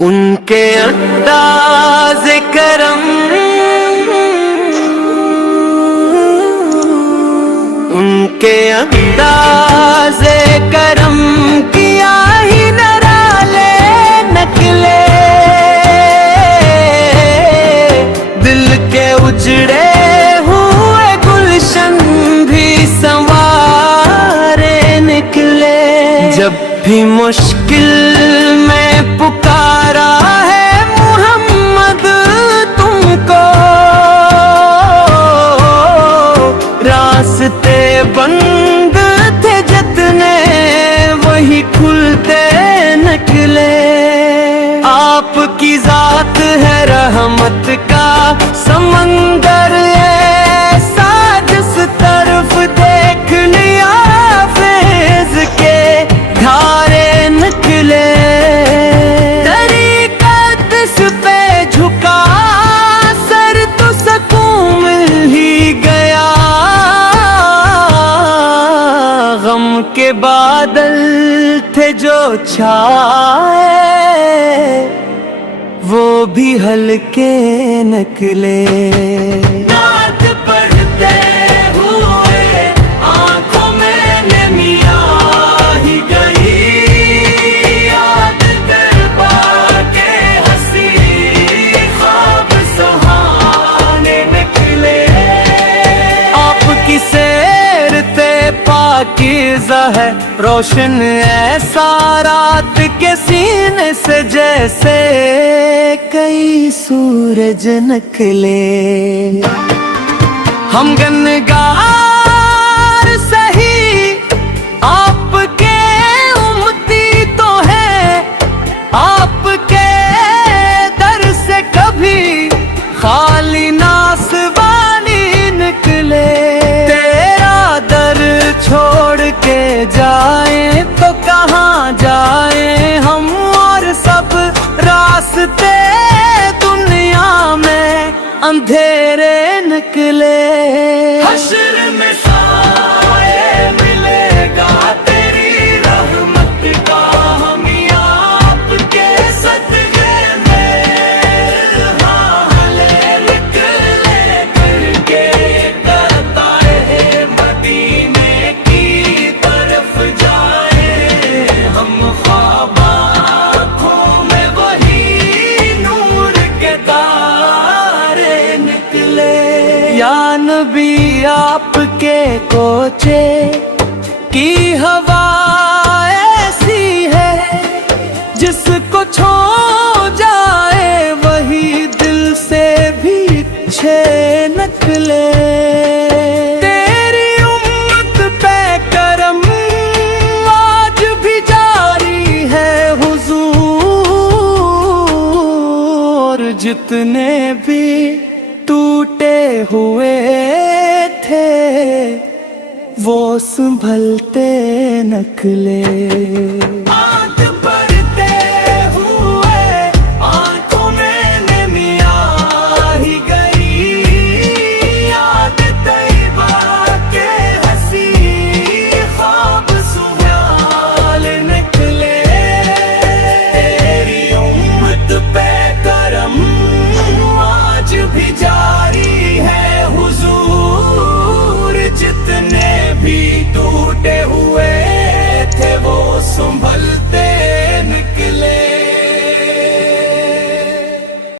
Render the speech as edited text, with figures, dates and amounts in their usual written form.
ان کے انداز کرم، ان کے انداز کرم کیا ہی نرالے نکلے، دل کے اجڑے ہوئے گلشن بھی سنوارے نکلے۔ جب بھی مشکل میں پکارا ہے محمد تم کو، راستے بند تھے جتنے وہی کھلتے نکلے۔ آپ کی ذات ہے رحمت کا سمندر ایسا، جس طرف دیکھ لیا فیض کے دھارے نکلے۔ طریقت اس پہ جھکا سر تو سکون مل ہی گیا، غم کے بادل تھے جو چھائے وہ بھی ہلکے نکلے۔ نعت پڑھتے ہوئے آنکھوں میں نمی آ ہی گئی، یاد دربار کے حسین خواب سہانے نکلے۔ آپ کی سیر تے پاکیزہ ہے، روشن ایسا رات کے سینے سے جیسے کئی سورج نکلے۔ ہم گنگار سہی آپ کے امتی تو ہیں، آپ کے در سے کبھی خالی ناسوانی نکلے۔ تیرا در چھوڑ کے جائیں تو کہاں جائیں ہم، اور سب راستے دنیا میں اندھیرے نکلے۔ حشر میں سایہ ملے گا تیری رحمت کا، ہم آپ کے صدقے میں حالے نکلے کر کے قطارے مدینے کی طرف جائے ہم، خواب آنکھوں میں وہی نور کے تارے نکلے۔ یا نبی آپ کے کوچے کی ہوا ایسی ہے، جس کو چھو جائے وہی دل سے بھی اچھے نکلے۔ تیری امت پہ کرم آج بھی جاری ہے حضور، جتنے بھی ٹوٹے ہوئے تھے وہ سنبھلتے نکلے۔